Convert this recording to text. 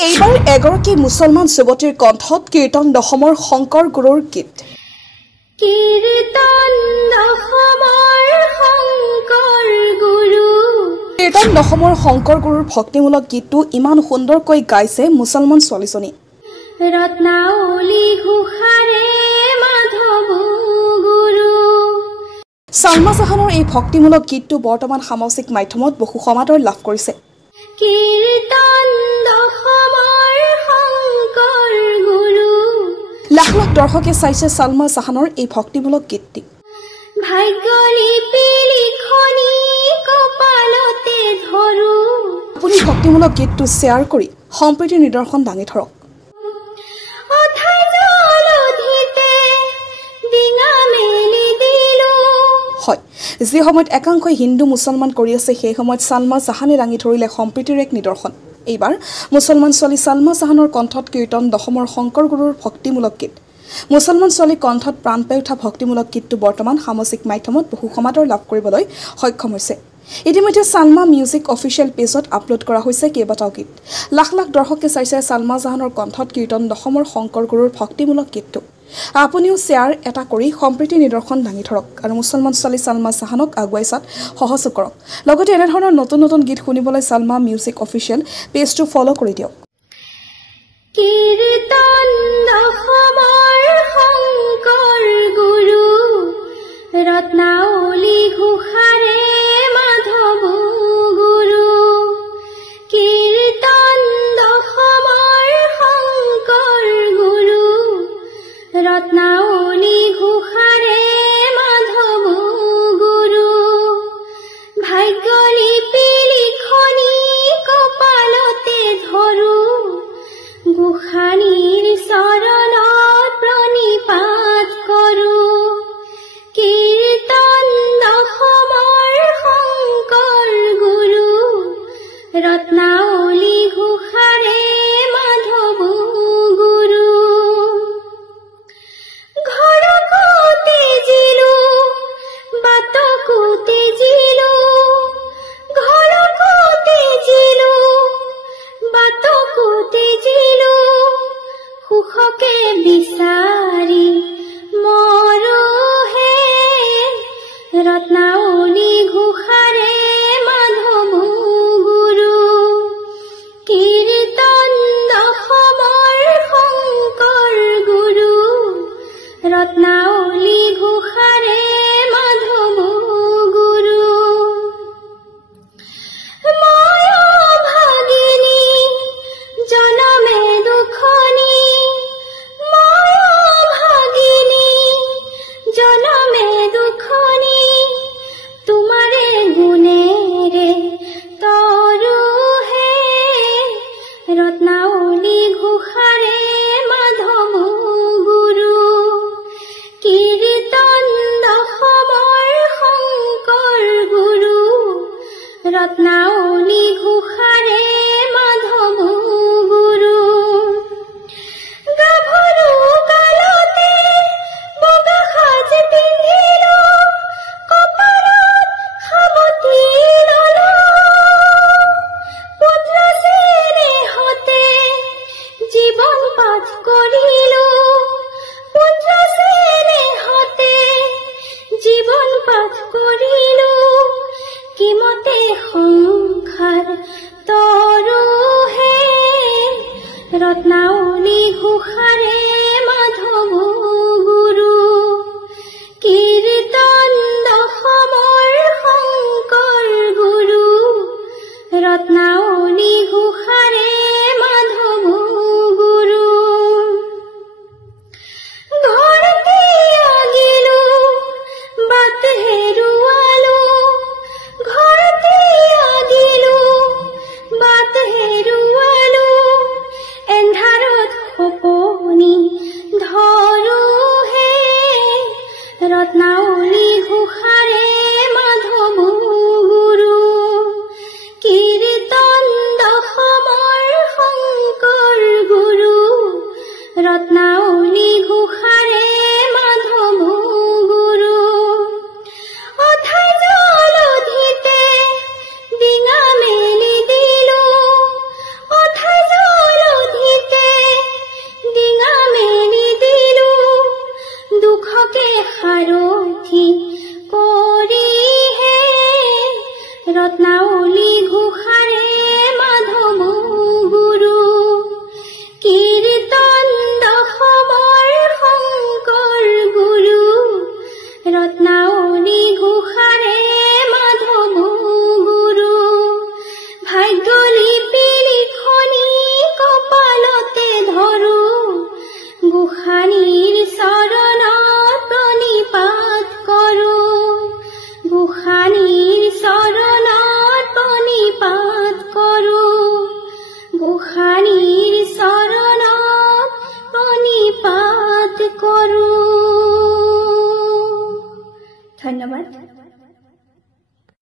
এইবাৰ এগৰাকী মুছলমান যুৱতীৰ কণ্ঠত কীৰ্তন দশমৰ শংকৰ গুৰুৰ গীত কীৰ্তন দশমৰ শংকৰ গুৰুৰ ভক্তিমূলক গীতটো ইমান সুন্দৰকৈ গাইছে মুছলমান ছোৱালীজনী ৰত্নাৱলী ঘোষাৰে মাধৱ গুৰু সালমা জাহানৰ এই ভক্তিমূলক গীতটো বৰ্তমান সামাজিক মাধ্যমত বহু সমাদৰ লাভ কৰিছে কীৰ্তন দশমৰ শংকৰ গুৰু লাখ লাখ দৰ্শকে চাইছে সালমা জাহানৰ এই ভক্তিমূলক গীতটি ভাগ্যলিপি লিখনি কপালতে ধৰো আপুনি ভক্তিমূলক গীতটো শ্বেয়াৰ কৰি সম্প্ৰীতিৰ নিদৰ্শন দাঙি ধৰক হয় যি সময়ত একাংশই হিন্দু মুছলমান কৰি আছে সেই সময়ত সালমা জাহানে দাঙি ধৰিলে সম্প্ৰীতিৰ এক নিদৰ্শন এইবাৰ মুছলমান ছোৱালী সালমা জাহানৰ কণ্ঠত কীৰ্তন দশমৰ শংকৰ গুৰুৰ ভক্তিমূলক গীত মুছলমান ছোৱালীৰ কণ্ঠত প্ৰাণ পাই উঠা ভক্তিমূলক গীতটো বৰ্তমান সামাজিক মাধ্যমত বহু সমাদৰ লাভ কৰিবলৈ সক্ষম হৈছে ইতিমধ্যে সালমা মিউজিক অফিচিয়েল পেজত আপলোড কৰা হৈছে কেইবাটাও গীত লাখ লাখ দৰ্শকে চাইছে সালমা জাহানৰ কণ্ঠত কীৰ্তন দশমৰ শংকৰ গুৰুৰ ভক্তিমূলক গীতটো আপুনিও শ্বেয়াৰ এটা কৰি সম্প্ৰীতি নিদৰ্শন দাঙি ধৰক আৰু মুছলমান ছোৱালী সালমা জাহানক আগুৱাই চাত সহযোগ কৰক লগতে এনে ধৰণৰ নতুন নতুন গীত শুনিবলৈ সালমা মিউজিক অফিচিয়েল পেজটো ফলো কৰি দিয়ক কীৰ্তন দশমৰ শংকৰ গুৰু ৰত্নাৱলী ঘোষাৰে মাধৱ গুৰু কীৰ্তন দশমৰ শংকৰ গুৰু ৰত্নাৱলী ঘোষাৰে মাধৱ গুৰু ভাগ্যলিপি লিখনি কপালতে ধৰো গোসানীৰ চৰণত প্ৰণিপাত কৰোঁ কীৰ্তন দশমৰ শংকৰ গুৰু ৰত্নাৱলী ঘোষাৰে মাধৱ গুৰু ঘৰকতে জিলো বাটকতে জিলো ঘৰকতে জিলো বাটকতে জিলো সুখকে বিচাৰি মৰহে ৰত্নাৱলী ঘোষাৰে মাধৱ গুৰু কীৰ্তন দশমৰ শংকৰ গুৰু ৰত্নাৱলী ঘোষাৰে মাধৱ গুৰু ভাগিনী জনমে দুখনি ভাগিনী জনমে দুখনি তোমাৰে গুণেৰে তৰুহে ৰত্নাৱলী ঘোষাৰে মাধৱ গুৰু কীৰ্তন দশমৰ শংকৰ গুৰু ৰত্নাৱলী ঘোষাৰে মাধৱ গুৰু গাভৰু কালতে বগা সাজ পিন্ধিলো কপালত সাৱটি ললো পুত্ৰ স্নেহতে জীৱন পাঠ কৰিলো পুত্ৰ স্নেহতে জীৱন পাঠ কৰিলো কিমতে সংসাৰ তৰুহে ৰত্নাৱলী ঘোষাৰে মাধৱ গুৰু কীৰ্তন দশমৰ শংকৰ গুৰু ৰত্নাৱলী ঘোষাৰে মাধৱ গুৰু ঘৰতে আগিলো বাট হেৰুৱালো ঘৰতে আগিলো বাট হেৰুৱালো এন্ধাৰত সপনি ধৰোহে ৰত্নাৱলী ঘোষাৰে মাধৱ গুৰু কীৰ্তন দশমৰ শংকৰ গুৰু ৰত্নাৱলী ঘোষাৰে মাধৱ গুৰু অথাই জলধিতে ডিঙা মেলি দিলো অথাই জল সাৰথি কৰিহে ৰত্নাৱলী ঘোষাৰে মাধৱ গুৰু কীৰ্তন দশমৰ শংকৰ গুৰু ৰত্নাৱলী ঘোষাৰে মাধৱ গুৰু ভাগ্যলিপি লিখনি কপালতে ধৰো গোসানীৰ চৰণত প্ৰণিপাত কৰোঁ গোসানীৰ চৰণত প্ৰণিপাত কৰোঁ গোসানীৰ চৰণত প্ৰণিপাত কৰোঁ